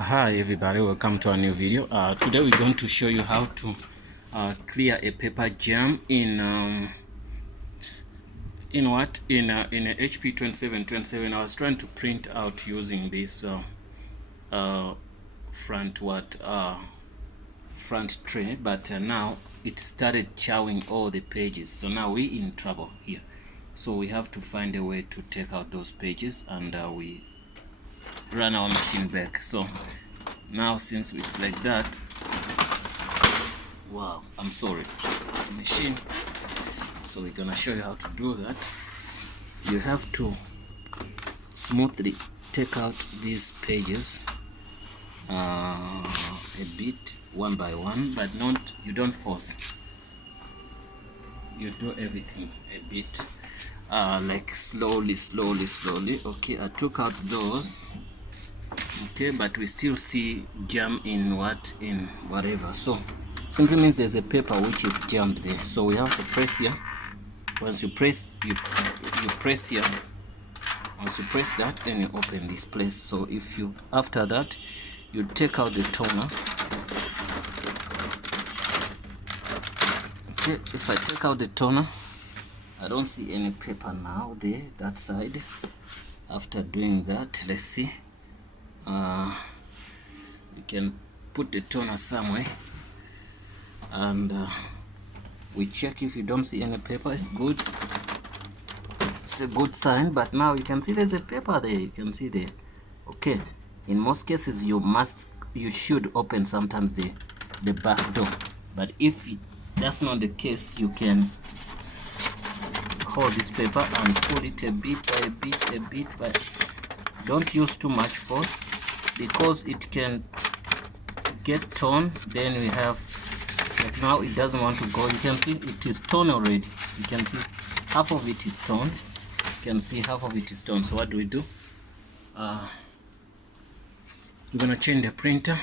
Hi everybody, welcome to a new video. Today we're going to show you how to clear a paper jam in a HP 2727. I was trying to print out using this front tray, but now it started chowing all the pages, so now we're in trouble here. So we have to find a way to take out those pages, and we run our machine back. So now since it's like that, wow, I'm sorry, it's machine. So we're gonna show you how to do that. You have to smoothly take out these pages a bit, one by one, but you don't force. You do everything a bit like slowly. Okay, I took out those. Okay, but we still see jam in whatever, so simply means there's a paper which is jammed there. So we have to press here. Once you press, you press here. Once you press that, then you open this place. So if you, after that, you take out the toner. Okay, if I take out the toner, I don't see any paper now there, that side. After doing that, let's see. You can put the toner somewhere, and we check. If you don't see any paper, it's good. It's a good sign. But now you can see there's a paper there. You can see there. Okay, in most cases you should open sometimes the back door, but if that's not the case, you can hold this paper and pull it a bit by don't use too much force, because it can get torn. Then we have, like now it doesn't want to go. You can see it is torn already. You can see half of it is torn. You can see half of it is torn. So what do? We're gonna change the printer.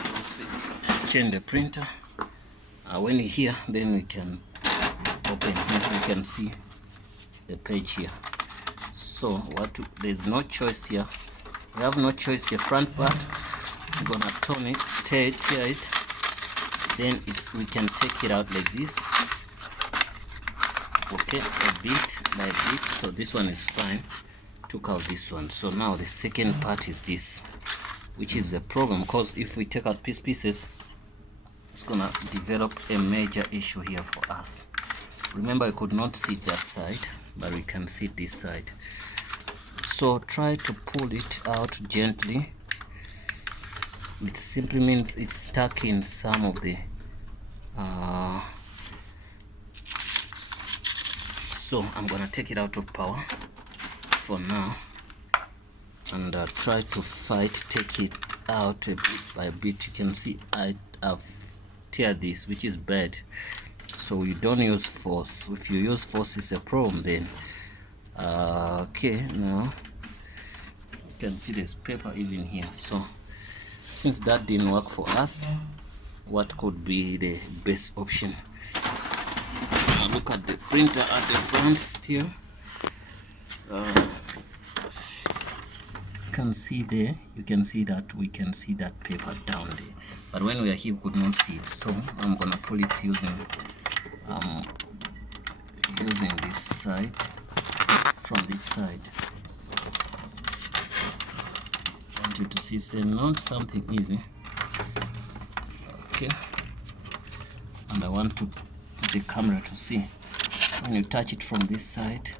Let's see. Change the printer. When you're here, then we can open here. You can see the page here. So there's no choice here. We have no choice. The front part, we're gonna turn it, tear it, then we can take it out like this. Okay, a bit by bit. So this one is fine. Took out this one. So now the second part is this, which is a problem, because if we take out pieces, it's gonna develop a major issue here for us. Remember, I could not see that side, but we can see this side. So try to pull it out gently. It simply means it's stuck in some of the so I'm gonna take it out of power for now, and try to take it out a bit by bit. You can see I've teared this, which is bad. So you don't use force. If you use force, it's a problem then. Okay, now you can see there's paper even here. So since that didn't work for us, what could be the best option? Look at the printer at the front still. You can see there, you can see that we can see that paper down there, but when we are here we could not see it. So I'm gonna pull it using this side, from this side. I want you to see, say not something easy. Okay, and I want to the camera to see when you touch it from this side.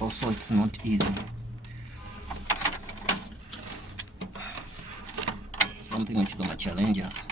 Also, it's not easy. Something which is gonna challenge us.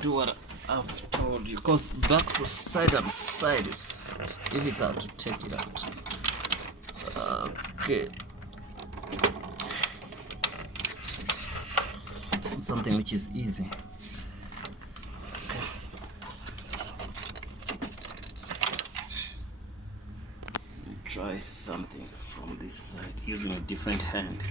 do what I've told you, because back to side and side is difficult to take it out. Okay, something which is easy. Okay. Try something from this side using a different hand.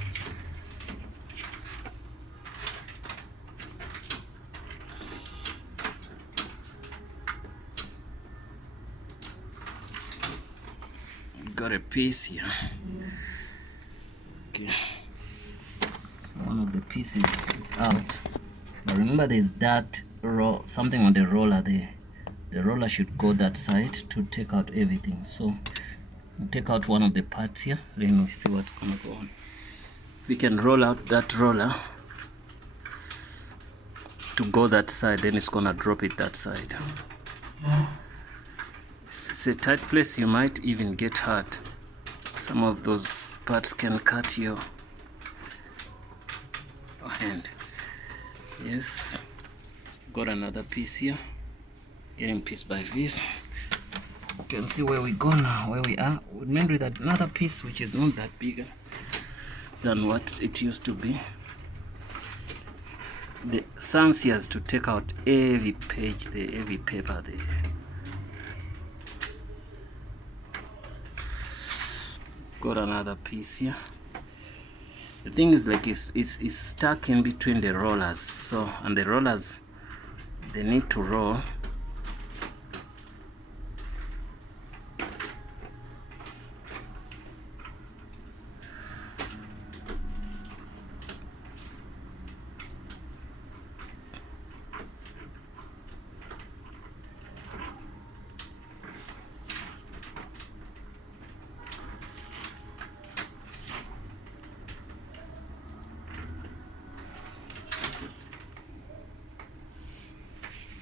Got a piece here. Okay, so one of the pieces is out, but remember there's that something on the roller there. The roller should go that side to take out everything. So we'll take out one of the parts here, then we see what's gonna go on. If we can roll out that roller to go that side, then it's gonna drop it that side. It's a tight place, you might even get hurt. Some of those parts can cut your hand. Yes, got another piece here, getting piece by piece. You can see where we go now, where we are. Remember that another piece which is not that bigger than what it used to be. The sense here is to take out every page there, every paper there. Got another piece here. The thing is, like, it's stuck in between the rollers, so, and the rollers, they need to roll.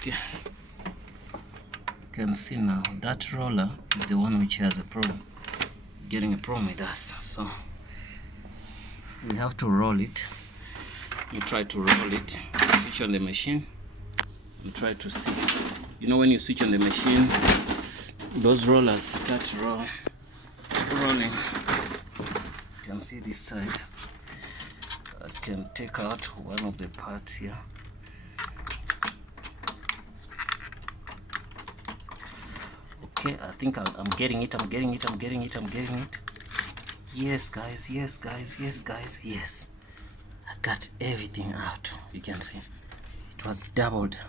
Okay, you can see now that roller is the one which has a problem, getting a problem with us. So we have to roll it. You try to roll it, switch on the machine, and try to see. You know, when you switch on the machine, those rollers start rolling. You can see this side. I can take out one of the parts here. Okay, I think I'm getting it. Yes, guys. Yes. I got everything out. You can see it was doubled.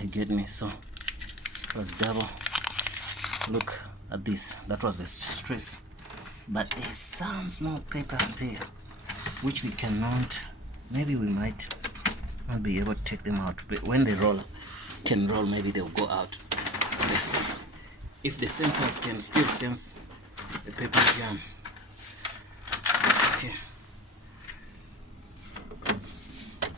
You get me? So it was double. Look at this. That was a stress. But there's some small papers there which we cannot. Maybe we might not be able to take them out. But when the roller can roll, maybe they'll go out. Let's see if the sensors can still sense the paper jam. Okay,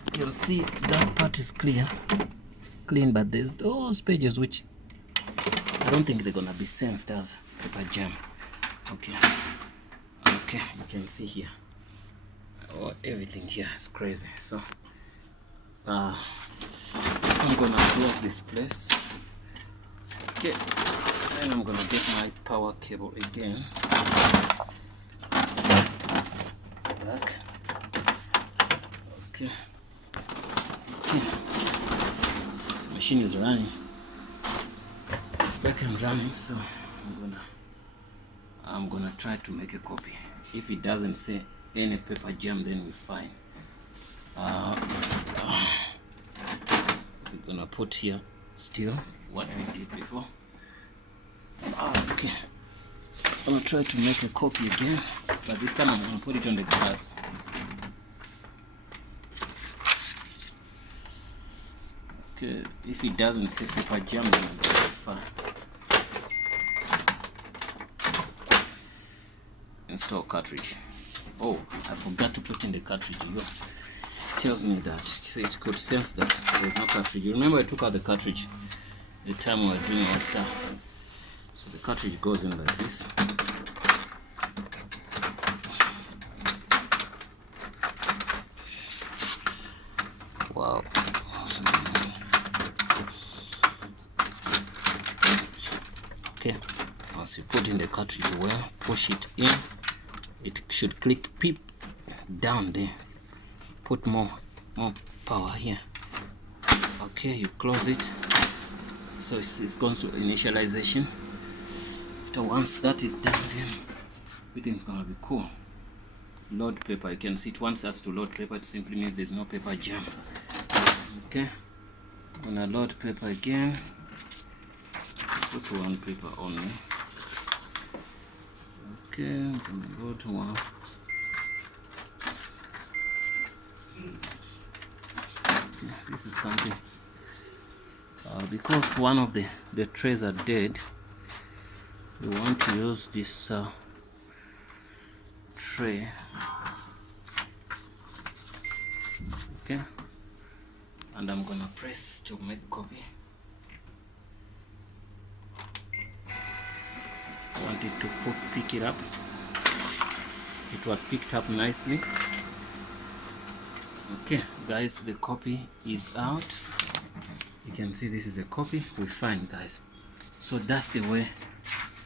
you can see that part is clean, but there's those pages which I don't think they're gonna be sensed as paper jam. Okay, you can see here, everything here is crazy. So I'm gonna close this place. Okay, then I'm gonna get my power cable again. Back. Okay. Machine is running. Back and running, so I'm gonna try to make a copy. If it doesn't say any paper jam, then we're fine. We're gonna put here still what we did before. Okay, I'm gonna try to make a copy again, but this time I'm gonna put it on the glass. Okay, if it doesn't say paper jam, then I'm gonna be fine. Install cartridge. Oh, I forgot to put in the cartridge. It tells me that it could sense that there's no cartridge. You remember I took out the cartridge the time we were doing our stuff. So the cartridge goes in like this. Wow. Okay, once you put in the cartridge well, push it in, it should click peep down there. Put more power here. Okay, you close it, so it's going to initialization. After once that is done, then everything's gonna be cool. Load paper, you can see it wants us to load paper. It simply means there's no paper jam. Okay, I'm gonna load paper again. Put one paper only. Okay, I'm gonna go to one. Okay, this is something because one of the trays are dead, we want to use this tray. Okay, and I'm gonna press to make copy. I want it to pick it up. It was picked up nicely. Okay guys, the copy is out. You can see this is a copy. We're fine guys. So that's the way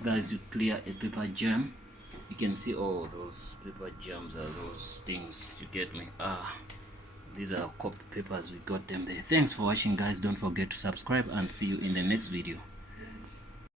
guys you clear a paper jam. You can see all those paper jams are those things, you get me. These are copy papers, we got them there. Thanks for watching guys. Don't forget to subscribe and see you in the next video.